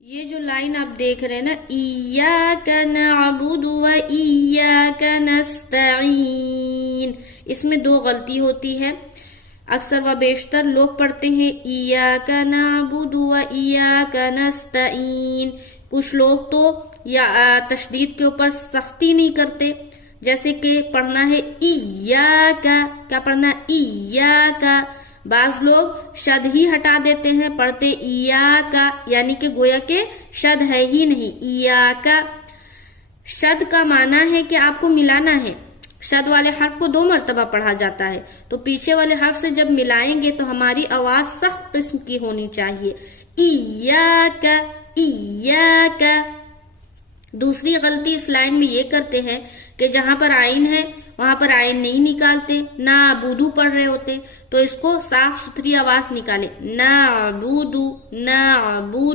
یہ جو لائن آپ دیکھ رہے ہیں نا، ایاک نعبد و ایاک نستعین، اس میں دو غلطی ہوتی ہے۔ اکثر و بیشتر لوگ پڑھتے ہیں ایاک نعبد و ایاک نستعین، کچھ لوگ تو یا تشدید کے اوپر سختی نہیں کرتے، جیسے کہ پڑھنا ہے ایاک، کیا پڑھنا ایاک، بعض لوگ شد ہی ہٹا دیتے ہیں، پڑھتے ایاک، یعنی کہ گویا کہ شد ہے ہی نہیں۔ ایاک شد کا معنی ہے کہ آپ کو ملانا ہے، شد والے حرف کو 2 مرتبہ پڑھا جاتا ہے، تو پیچھے والے حرف سے جب ملائیں گے تو ہماری آواز سخت قسم کی ہونی چاہیے، ایاک ایاک۔ دوسری غلطی اس لائن میں یہ کرتے ہیں کہ جہاں پر آئین ہے وہاں پر آئین نہیں نکالتے، نعبدو پڑھ رہے ہوتے، تو اس کو صاف ستھری آواز نکالے، نعبدو نعبدو۔